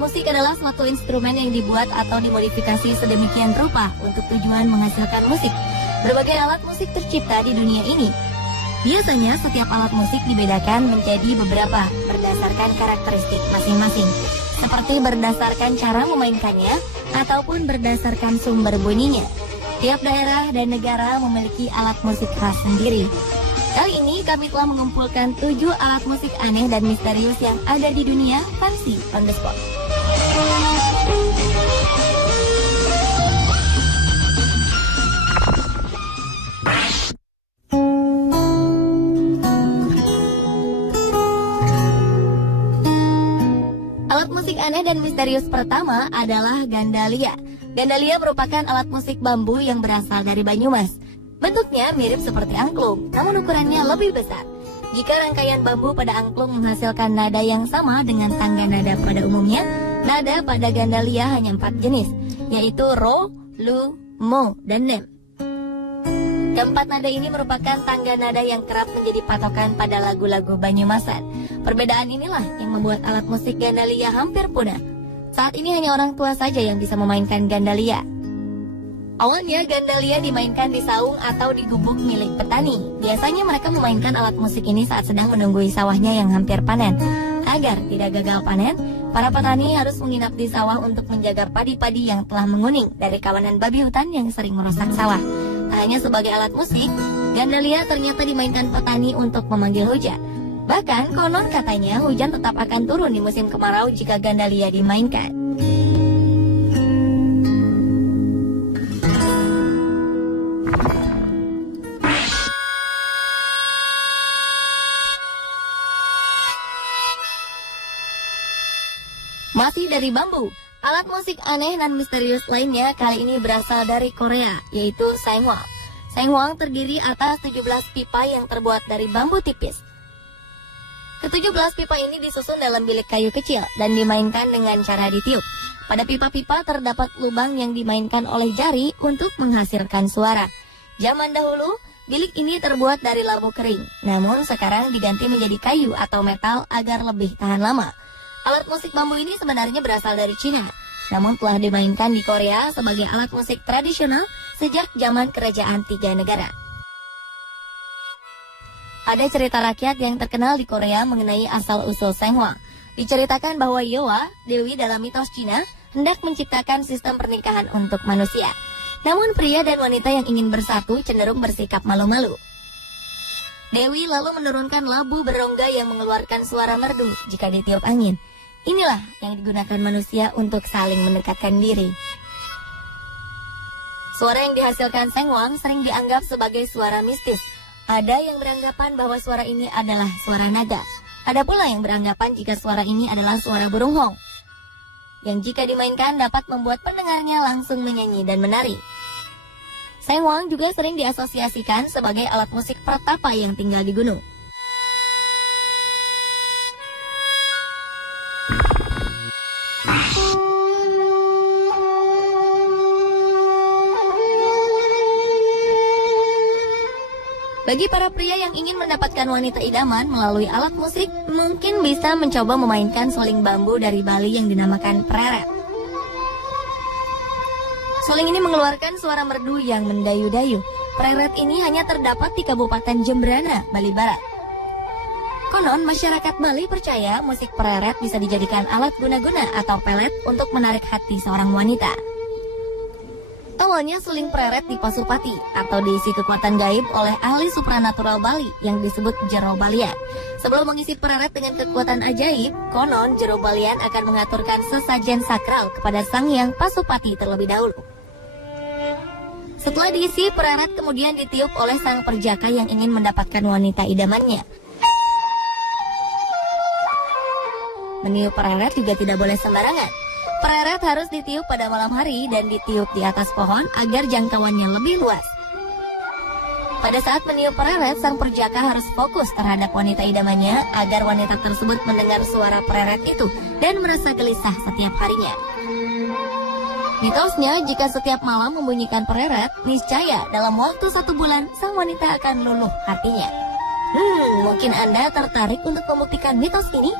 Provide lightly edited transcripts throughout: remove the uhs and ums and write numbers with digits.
musik adalah suatu instrumen yang dibuat atau dimodifikasi sedemikian rupa untuk tujuan menghasilkan musik. Berbagai alat musik tercipta di dunia ini. Biasanya setiap alat musik dibedakan menjadi beberapa berdasarkan karakteristik masing-masing, seperti berdasarkan cara memainkannya ataupun berdasarkan sumber bunyinya. Tiap daerah dan negara memiliki alat musik khas sendiri. Kali ini kami telah mengumpulkan 7 alat musik aneh dan misterius yang ada di dunia Fancy on the Spot. Alat musik aneh dan misterius pertama adalah gandalia. Gandalia merupakan alat musik bambu yang berasal dari Banyumas. Bentuknya mirip seperti angklung, namun ukurannya lebih besar. Jika rangkaian bambu pada angklung menghasilkan nada yang sama dengan tangga nada pada umumnya, nada pada gandalia hanya 4 jenis, yaitu ro, lu, mo, dan nem. Keempat nada ini merupakan tangga nada yang kerap menjadi patokan pada lagu-lagu Banyumasan. Perbedaan inilah yang membuat alat musik gandalia hampir punah. Saat ini hanya orang tua saja yang bisa memainkan gandalia. Awalnya gandalia dimainkan di saung atau di gubuk milik petani. Biasanya mereka memainkan alat musik ini saat sedang menunggui sawahnya yang hampir panen. Agar tidak gagal panen, para petani harus menginap di sawah untuk menjaga padi-padi yang telah menguning dari kawanan babi hutan yang sering merusak sawah. Tak hanya sebagai alat musik, gandalia ternyata dimainkan petani untuk memanggil hujan. Bahkan konon katanya hujan tetap akan turun di musim kemarau jika gandalia dimainkan. Masih dari bambu, alat musik aneh dan misterius lainnya kali ini berasal dari Korea, yaitu saengwang. Saengwang terdiri atas 17 pipa yang terbuat dari bambu tipis. Ke-17 pipa ini disusun dalam bilik kayu kecil dan dimainkan dengan cara ditiup. Pada pipa-pipa terdapat lubang yang dimainkan oleh jari untuk menghasilkan suara. Zaman dahulu, bilik ini terbuat dari labu kering, namun sekarang diganti menjadi kayu atau metal agar lebih tahan lama. Alat musik bambu ini sebenarnya berasal dari Cina, namun telah dimainkan di Korea sebagai alat musik tradisional sejak zaman kerajaan 3 negara. Ada cerita rakyat yang terkenal di Korea mengenai asal-usul saengwang. Diceritakan bahwa Yowa, dewi dalam mitos Cina, hendak menciptakan sistem pernikahan untuk manusia. Namun pria dan wanita yang ingin bersatu cenderung bersikap malu-malu. Dewi lalu menurunkan labu berongga yang mengeluarkan suara merdu jika ditiup angin. Inilah yang digunakan manusia untuk saling mendekatkan diri. Suara yang dihasilkan saengwang sering dianggap sebagai suara mistis. Ada yang beranggapan bahwa suara ini adalah suara naga. Ada pula yang beranggapan jika suara ini adalah suara burung hong, yang jika dimainkan dapat membuat pendengarnya langsung menyanyi dan menari. Saengwang juga sering diasosiasikan sebagai alat musik pertapa yang tinggal di gunung. Bagi para pria yang ingin mendapatkan wanita idaman melalui alat musik, mungkin bisa mencoba memainkan suling bambu dari Bali yang dinamakan preret. Suling ini mengeluarkan suara merdu yang mendayu-dayu. Preret ini hanya terdapat di Kabupaten Jembrana, Bali Barat. Konon, masyarakat Bali percaya musik preret bisa dijadikan alat guna-guna atau pelet untuk menarik hati seorang wanita. Awalnya suling preret di Pasupati atau diisi kekuatan gaib oleh ahli supranatural Bali yang disebut jero balian. Sebelum mengisi preret dengan kekuatan ajaib, konon jero balian akan mengaturkan sesajen sakral kepada sang hyang Pasupati terlebih dahulu. Setelah diisi, preret kemudian ditiup oleh sang perjaka yang ingin mendapatkan wanita idamannya. Meniup preret juga tidak boleh sembarangan. Preret harus ditiup pada malam hari dan ditiup di atas pohon agar jangkauannya lebih luas. Pada saat meniup preret, sang perjaka harus fokus terhadap wanita idamannya agar wanita tersebut mendengar suara preret itu dan merasa gelisah setiap harinya. Mitosnya, jika setiap malam membunyikan preret, niscaya dalam waktu 1 bulan sang wanita akan luluh hatinya. Mungkin Anda tertarik untuk membuktikan mitos ini?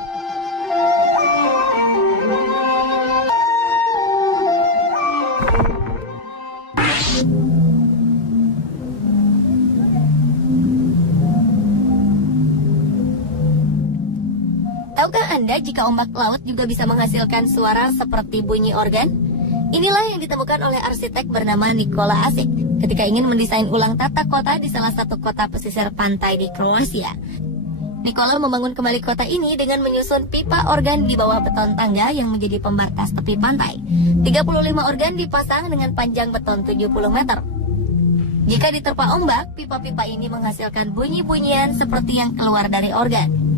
Tahukah Anda jika ombak laut juga bisa menghasilkan suara seperti bunyi organ? Inilah yang ditemukan oleh arsitek bernama Nikola Asik ketika ingin mendesain ulang tata kota di salah satu kota pesisir pantai di Kroasia. Nikola membangun kembali kota ini dengan menyusun pipa organ di bawah beton tangga yang menjadi pembatas tepi pantai. 35 organ dipasang dengan panjang beton 70 meter. Jika diterpa ombak, pipa-pipa ini menghasilkan bunyi-bunyian seperti yang keluar dari organ.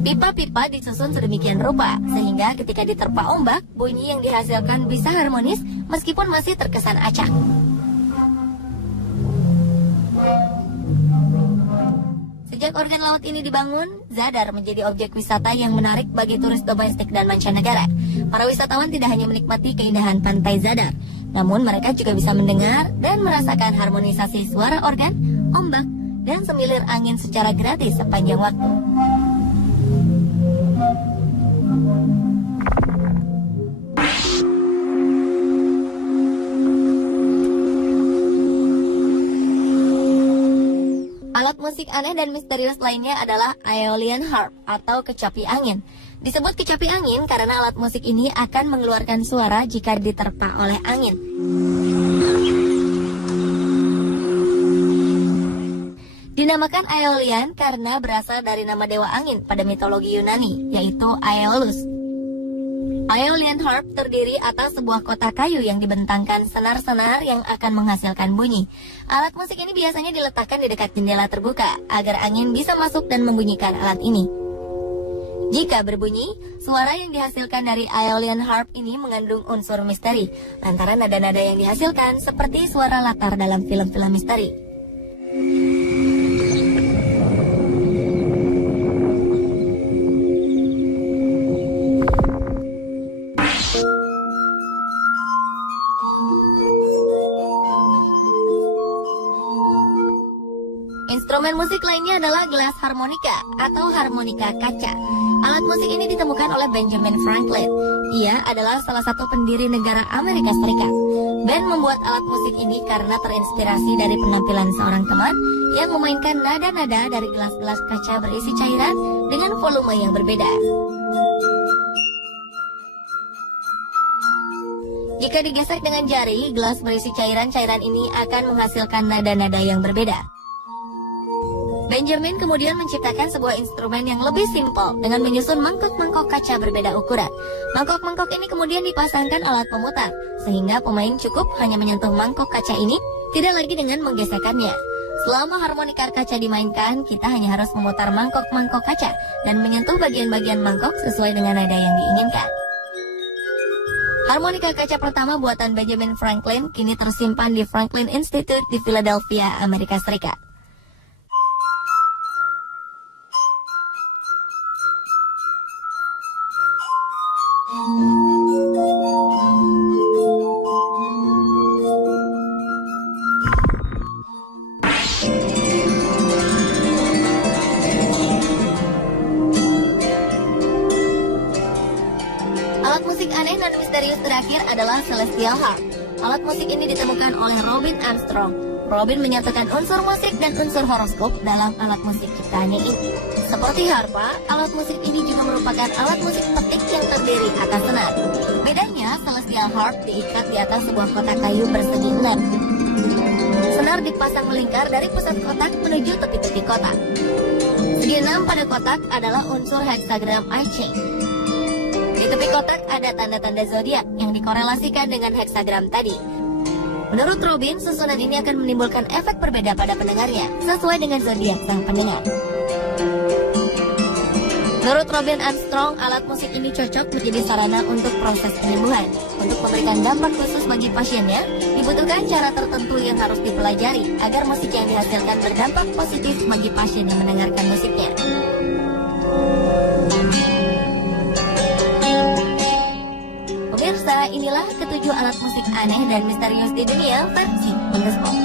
Pipa-pipa disusun sedemikian rupa, sehingga ketika diterpa ombak, bunyi yang dihasilkan bisa harmonis meskipun masih terkesan acak. Sejak organ laut ini dibangun, Zadar menjadi objek wisata yang menarik bagi turis domestik dan mancanegara. Para wisatawan tidak hanya menikmati keindahan pantai Zadar, namun mereka juga bisa mendengar dan merasakan harmonisasi suara organ, ombak, dan semilir angin secara gratis sepanjang waktu. Alat musik aneh dan misterius lainnya adalah Aeolian harp atau kecapi angin. Disebut kecapi angin karena alat musik ini akan mengeluarkan suara jika diterpa oleh angin. Dinamakan Aeolian karena berasal dari nama dewa angin pada mitologi Yunani, yaitu Aeolus. Aeolian harp terdiri atas sebuah kotak kayu yang dibentangkan senar-senar yang akan menghasilkan bunyi. Alat musik ini biasanya diletakkan di dekat jendela terbuka agar angin bisa masuk dan membunyikan alat ini. Jika berbunyi, suara yang dihasilkan dari Aeolian harp ini mengandung unsur misteri, lantaran nada-nada yang dihasilkan seperti suara latar dalam film-film misteri. Instrumen musik lainnya adalah gelas harmonika atau harmonika kaca. Alat musik ini ditemukan oleh Benjamin Franklin. Ia adalah salah satu pendiri negara Amerika Serikat. Ben membuat alat musik ini karena terinspirasi dari penampilan seorang teman yang memainkan nada-nada dari gelas-gelas kaca berisi cairan dengan volume yang berbeda. Jika digesek dengan jari, gelas berisi cairan-cairan ini akan menghasilkan nada-nada yang berbeda. Benjamin kemudian menciptakan sebuah instrumen yang lebih simpel dengan menyusun mangkok-mangkok kaca berbeda ukuran. Mangkok-mangkok ini kemudian dipasangkan alat pemutar, sehingga pemain cukup hanya menyentuh mangkok kaca ini, tidak lagi dengan menggesekannya. Selama harmonika kaca dimainkan, kita hanya harus memutar mangkok-mangkok kaca dan menyentuh bagian-bagian mangkok sesuai dengan nada yang diinginkan. Harmonika kaca pertama buatan Benjamin Franklin kini tersimpan di Franklin Institute di Philadelphia, Amerika Serikat. Alat musik aneh dan misterius terakhir adalah Celestial Harp. Alat musik ini ditemukan oleh Robin Armstrong. Robin menyatukan unsur musik dan unsur horoskop dalam alat musik ciptaannya ini. Seperti harpa, alat musik ini juga merupakan alat musik petik yang terdiri atas senar. Bedanya, Celestial Harp diikat di atas sebuah kotak kayu bersegi 6. Senar dipasang melingkar dari pusat kotak menuju tepi-tepi kotak. Segi 6 pada kotak adalah unsur hexagram I Ching. Di tepi kotak ada tanda-tanda zodiak yang dikorelasikan dengan hexagram tadi. Menurut Robin, susunan ini akan menimbulkan efek berbeda pada pendengarnya, sesuai dengan zodiak sang pendengar. Menurut Robin Armstrong, alat musik ini cocok menjadi sarana untuk proses penyembuhan. Untuk memberikan dampak khusus bagi pasiennya, dibutuhkan cara tertentu yang harus dipelajari agar musik yang dihasilkan berdampak positif bagi pasien yang mendengarkan musiknya. Pemirsa, inilah ketujuh alat musik aneh dan misterius di dunia versi Wonderspot.